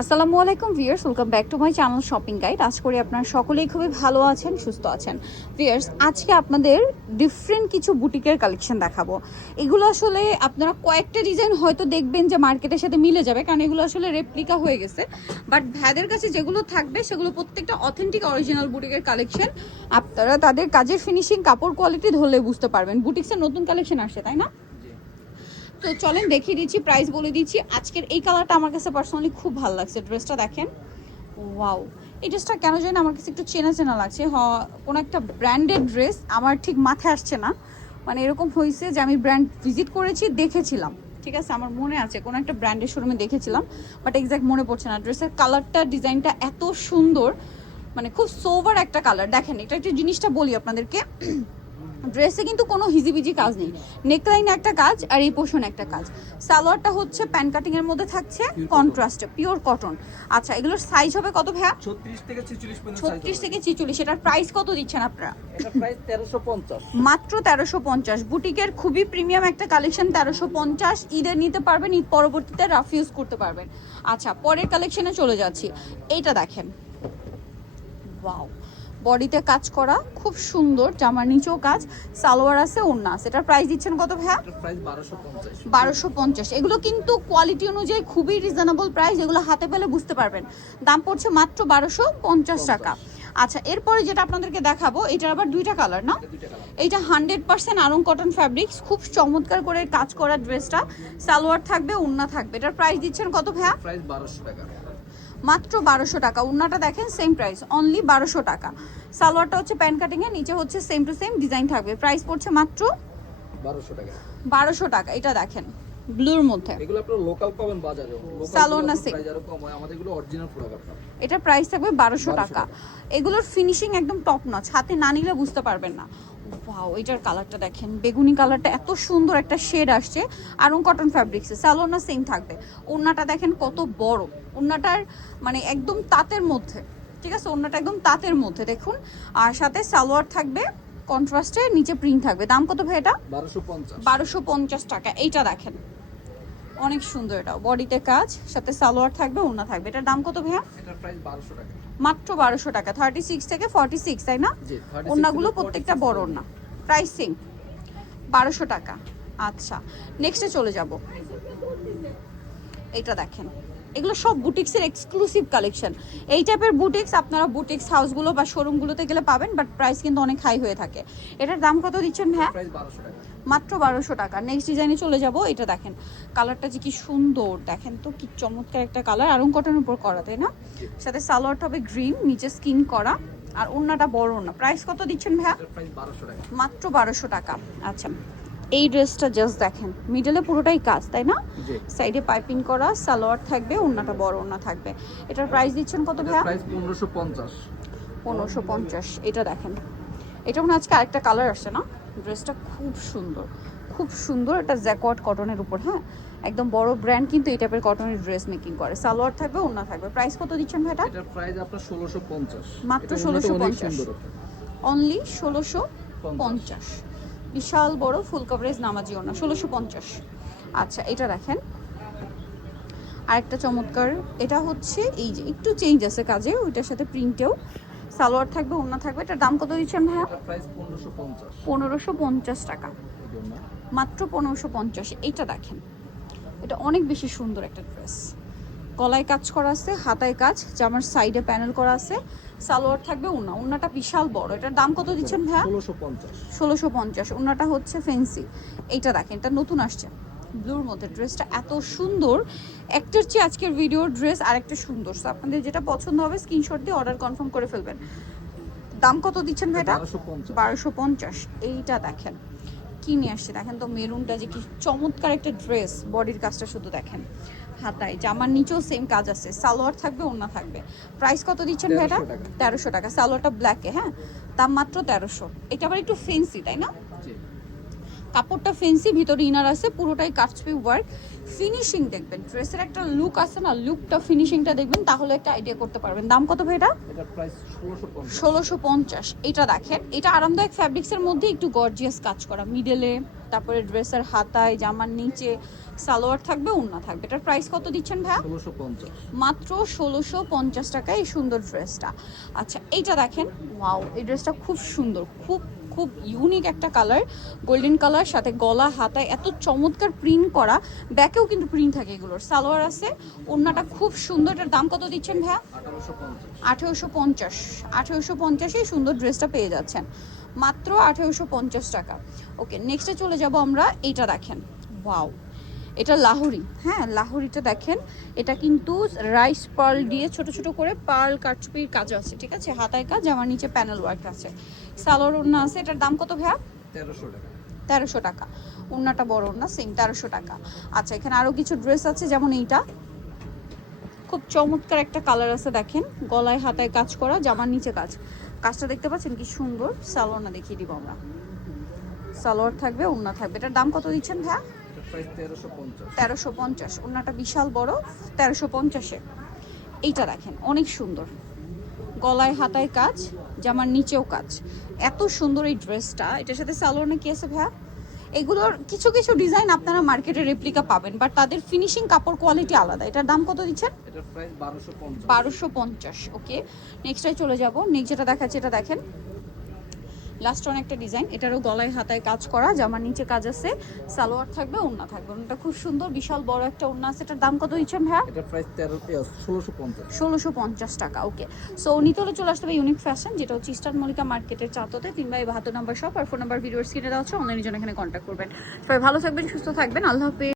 আসসালামু আলাইকুম viewers, welcome back to my channel shopping guide. আশা করি আপনারা সকলেই খুবই ভালো আছেন, সুস্থ আছেন। ভিউয়ার্স, আজকে আপনাদের ডিফারেন্ট কিছু বুটিকের কালেকশন দেখাবো। এগুলো আসলে আপনারা কয়েকটা ডিজাইন হয়তো দেখবেন যে মার্কেটের সাথে মিলে যাবে, কারণ এগুলো আসলে রেপ্লিকা হয়ে গেছে। বাট ভাইদের কাছে যেগুলো থাকবে সেগুলো প্রত্যেকটা অথেন্টিক অরিজিনাল বুটিকের কালেকশন। আপনারা তাদের কাজের ফিনিশিং, কাপড় কোয়ালিটি ধরলে বুঝতে পারবেন বুটিক্সের নতুন কালেকশন আসছে, তাই না? তো চলেন দেখিয়ে দিচ্ছি, প্রাইস বলে দিচ্ছি। আজকের এই কালারটা আমার কাছে পার্সোনালি খুব ভালো লাগছে। ড্রেসটা দেখেন, ওয়াও! এই ড্রেসটা কেন জানি আমার কাছে একটু চেনা চেনা লাগছে। কোনো একটা ব্র্যান্ডেড ড্রেস আমার ঠিক মাথায় আসছে না, মানে এরকম হয়েছে যে আমি ব্র্যান্ড ভিজিট করেছি, দেখেছিলাম, ঠিক আছে, আমার মনে আছে কোনো একটা ব্র্যান্ডের শোরুমে দেখেছিলাম, বাট এক্স্যাক্ট মনে পড়ছে না। ড্রেসের কালারটা, ডিজাইনটা এত সুন্দর, মানে খুব সোভার একটা কালার। দেখেন, এটা একটা জিনিসটা বলি আপনাদেরকে, ড্রেসে কিন্তু কোনো হিজিবিজি কাজ নেই। নেকলাইনে একটা কাজ আর এই পোর্শনে একটা কাজ। সালোয়ারটা হচ্ছে প্যান কাটিং এর মধ্যে থাকছে, কন্ট্রাস্টে পিওর কটন। আচ্ছা, এগুলোর সাইজ হবে কত ভাইয়া? 36 থেকে 46 পর্যন্ত। 36 থেকে 46। এটার প্রাইস কত দিচ্ছেন আপনারা? এটা প্রাইস 1350, মাত্র 1350। বুটিকের খুবই প্রিমিয়াম একটা কালেকশন, 1350। ঈদের নিতে পারবেন, ঈদ পরবর্তীতে রাফ ইউজ করতে পারবেন। আচ্ছা, পরের কালেকশনে চলে যাচ্ছি। এইটা দেখেন, ওয়াও! বডিতে কাজ করা, খুব সুন্দর, জামার নিচেও কাজ, সালোয়ার আছে, ওড়না আছে। এটার প্রাইস দিচ্ছেন কত ভাইয়া? এটা প্রাইস 1250। 1250। এগুলো কিন্তু কোয়ালিটি অনুযায়ী খুবই রিজনেবল প্রাইস, এগুলো হাতে পেলে বুঝতে পারবেন। দাম পড়ছে মাত্র 1250 টাকা। আচ্ছা, এরপরে যেটা আপনাদেরকে দেখাবো, এটার আবার দুইটা কালার না? এইটা 100% আরং কটন ফ্যাব্রিক্স, খুব চমৎকার করে কাজ করা ড্রেসটা। সালোয়ার থাকবে, ওড়না থাকবে। এটার প্রাইস দিচ্ছেন কত ভাইয়া? প্রাইস 1200 টাকা। মাত্র 1200 টাকা। ওড়নাটা দেখেন, সেম প্রাইস, অনলি 1200 টাকা। সালোয়ারটা হচ্ছে প্যান কাটিং এর, নিচে হচ্ছে সেম টু সেম ডিজাইন থাকবে। প্রাইস পড়ছে মাত্র 1200 টাকা। 1200 টাকা। এটা দেখেন, ব্লুর মধ্যে। এগুলো আপনারা লোকাল পাবেন বাজারে। সালোয়ার না সেম? প্রাইস আরো কম হয়, আমাদের এগুলো অরিজিনাল প্রোডাক্ট। এটা প্রাইস থাকবে 1200 টাকা। এগুলোর ফিনিশিং একদম টপ নচ, হাতে না নিলে বুঝতে পারবেন না। ওয়াও! এটার কালারটা দেখেন, বেগুনি কালারটা, এত সুন্দর একটা শেড আসছে। আরং কটন ফ্যাব্রিক্সে, সালোয়ার না সেম থাকবে। ওড়নাটা দেখেন কত বড়, ওড়নাটার মানে একদম তাঁতের মধ্যে, ঠিক আছে, ওড়নাটা একদম তাঁতের মধ্যে দেখুন। আর সাথে সালোয়ার থাকবে কন্ট্রাস্টে, নিচে প্রিন্ট থাকবে। দাম কত ভাই এটা? 1250। 1250 টাকা। এইটা দেখেন, অনেক সুন্দর। এটাও বডিতে কাজ, সাথে সালোয়ার থাকবে, ওড়না থাকবে। এটার দাম কত ভাইয়া? এটার প্রাইস 1200 টাকা। মাত্র 1200 টাকা। 36 থেকে 46, তাই না? জি, 36 ওড়নাগুলো থেকে প্রত্যেকটা 46 বড় ওড়না। প্রাইসিং 1200 টাকা। আচ্ছা, নেক্সটে চলে যাব। এটা দেখেন, এগুলো সব বুটিক্সের এক্সক্লুসিভ কালেকশন। এই টাইপের বুটিক্স আপনারা বুটিক্স হাউসগুলো বা শোরুমগুলোতে গেলে পাবেন, বাট প্রাইস কিন্তু অনেক হাই হয়ে থাকে। এটার দাম কত দিচ্ছেন ভাইয়া? প্রাইস 1200 টাকা। মাত্র 1200 টাকা। নেক্সট ডিজাইনে চলে যাব। এটা দেখেন, কালারটা যে কি সুন্দর, দেখেন তো কি চমৎকার একটা কালার। আরং কটনের উপর করা, তাই না? সাথে সালোয়ারটা হবে গ্রিন, নিচে স্কিন করা, আর ওড়নাটা বড় ওড়না। প্রাইস কত দিচ্ছেন ভাইয়া? এটার প্রাইস 1200 টাকা। মাত্র 1200 টাকা। আচ্ছা, এই ড্রেসটা জাস্ট দেখেন, মিডলে পুরোটাই কাজ, তাই না? জি। সাইডে পাইপিং করা, সালোয়ার থাকবে, ওড়নাটা বড় ওড়না থাকবে। এটার প্রাইস দিচ্ছেন কত ভাইয়া? প্রাইস 1550। 1550। এটা দেখেন, এটা মনে হয় আজকে আরেকটা কালার আসছে না? ড্রেসটা খুব সুন্দর, খুব সুন্দর। এটা জ্যাকওয়ার্ড কটনের উপর, হ্যাঁ, একদম বড় ব্র্যান্ড কিন্তু এই টাইপের কটনের ড্রেস মেকিং করে। সালোয়ার থাকবে, ওড়না থাকবে। প্রাইস কত দিচ্ছেন ভাই এটা? এটার প্রাইস আপনার 1650। মাত্র এটা ওড়নাটা অনেক 1650। সুন্দর। অনলি 1650। বিশাল বড় ফুল কভারেজ নামাজি ওড়না, 1650। আচ্ছা, এটা দেখেন, আরেকটা চমৎকার। এটা হচ্ছে এই যে একটু চেঞ্জ আছে কাজে, ওইটার সাথে প্রিন্টেও সালোয়ার থাকবে, ওড়না থাকবে। এটার দাম কত দিচ্ছেন ভাইয়া? এটার প্রাইস 1550। 1550 টাকা। এই জন্য মাত্র 1550। এইটা দেখেন, এটা অনেক বেশি সুন্দর একটা ড্রেস। গলায় কাজ করা আছে, হাতায় কাজ, জামার সাইডে প্যানেল করা আছে, সালোয়ার থাকবে, ওড়না, ওড়নাটা বিশাল বড়। এটার দাম কত দিচ্ছেন ভাইয়া? 1650। 1650। ওড়নাটা হচ্ছে ফেন্সি। এইটা দেখেন, এটা নতুন আসছে ব্লুর মধ্যে। ড্রেসটা এত সুন্দর, একটার চেয়ে আজকের ভিডিওর ড্রেস আরেকটা সুন্দর। সো আপনাদের যেটা পছন্দ হবে স্ক্রিনশট দিয়ে অর্ডার কনফার্ম করে ফেলবেন। দাম কত দিচ্ছেন ভাই এটা? 1250। এইটা দেখেন কি নিয়ে আসছে, দেখেন তো মেরুনটা যে কি চমৎকার একটা ড্রেস। বডির কাজটা শুধু দেখেন, হাতায়, জামার নিচেও সেম কাজ আছে, সালোয়ার থাকবে, ওড়না থাকবে। প্রাইস কত দিচ্ছেন ভাই এটা? 1300 টাকা। সালোয়ারটা ব্ল্যাকে, হ্যাঁ, দাম মাত্র 1300। এটা আবার একটু ফেন্সি, তাই না? কাপড়টা ফেন্সি, ভিতরে ইনার আছে, পুরোটাই কাটছবি ওয়ার্ক। ফিনিশিং দেখবেন, ড্রেসের একটা লুক আছে না, লুকটা ফিনিশিংটা দেখবেন, তাহলে একটা আইডিয়া করতে পারবেন। দাম কত ভাই এটা? এটার প্রাইস 1650। 1650। এটা দেখেন, এটা আরামদায়ক ফ্যাব্রিক্সের মধ্যে একটু গর্জিয়াস কাজ করা মিডলে, তারপরে ড্রেসের হাতায়, জামার নিচে সালোয়ার থাকবে, ওড়না থাকবে। এটার প্রাইস কত দিচ্ছেন ভাইয়া? 1650। মাত্র 1650 টাকায় এই সুন্দর ড্রেসটা। আচ্ছা এইটা দেখেন, ওয়াও, এই ড্রেসটা খুব সুন্দর, খুব খুব ইউনিক একটা কালার, গোল্ডেন কালার, সাথে গলা হাতায় এত চমৎকার প্রিন্ট করা, ব্যাকেও কিন্তু প্রিন্ট থাকে এগুলোর, সালোয়ার আছে, ওড়নাটা খুব সুন্দর। এটার দাম কত দিচ্ছেন ভাইয়া? 1850। 1850 সুন্দর ড্রেসটা পেয়ে যাচ্ছেন মাত্র 1850 টাকা। ওকে, নেক্সটে চলে যাব আমরা। এইটা দেখেন, ওয়াও, এটা লাহোরি। হ্যাঁ, লাহোরিটা দেখেন, এটা কিন্তু রাইস পার্ল দিয়ে ছোট ছোট করে পার্ল কাটচুপির কাজ আছে, ঠিক আছে, হাতায় কাজ, আমার নিচে প্যানেল ওয়ার্ক আছে, সালোয়ার ওড়না আছে। এটার দাম কত ভাইয়া? 1300 টাকা। 1300 টাকা। ওড়নাটা বড় ওড়না, সেম 1300 টাকা। আচ্ছা, এখানে আরো কিছু ড্রেস আছে, যেমন এইটা খুব চমৎকার একটা কালার আছে, দেখেন, গলায় হাতায় কাজ করা, জামার নিচে কাজ, কাজটা দেখতে পাচ্ছেন কি সুন্দর। সালোয়ারটা দেখিয়ে দিব আমরা, সালোয়ার থাকবে, ওড়না থাকবে। এটার দাম কত দিচ্ছেন ভাইয়া? এটার প্রাইস 1350। 1350। ওড়নাটা বিশাল বড়, 1350-এ। এইটা দেখেন, অনেক সুন্দর, গলায় হাতায় কাজ, জামার নিচেও কাজ, এত সুন্দর এই ড্রেসটা। এটার সাথে সালোয়ার না কি আছে ভাইয়া? এগুলোর কিছু কিছু ডিজাইন আপনারা মার্কেটে রেপ্লিকা পাবেন, বাট তাদের ফিনিশিং কাপড় কোয়ালিটি আলাদা। এটার দাম কত দিচ্ছেন? এটার প্রাইস 1250। 1250। ওকে, নেক্সটে চলে যাব। নেক্সট যেটা দেখাচ্ছে, এটা দেখেন, লাস্ট অন একটা ডিজাইন, এটারও গলায় হাতায় কাজ করা, জামার নিচে কাজ আছে, সালোয়ার থাকবে, ওড়না থাকবে। ওড়নাটা খুব সুন্দর, বিশাল বড় একটা ওড়না আছে। এটার দাম কত দিচ্ছেন ভাইয়া? এটার প্রাইস 1650। 1650 টাকা। ওকে, সো নিতে হলে চলে আসতে হবে ইউনিক ফ্যাশন, যেটা হচ্ছে ইস্টার্ন মল্লিকা মার্কেটের চাততে 3/72 নম্বর শপ, আর ফোন নাম্বার ভিডিওর স্ক্রিনে দেওয়া হচ্ছে, অনলাইনের জন্য এখানে কন্ট্যাক্ট করবেন। সবাই ভালো থাকবেন, সুস্থ থাকবেন, আল্লাহ হাফেজ।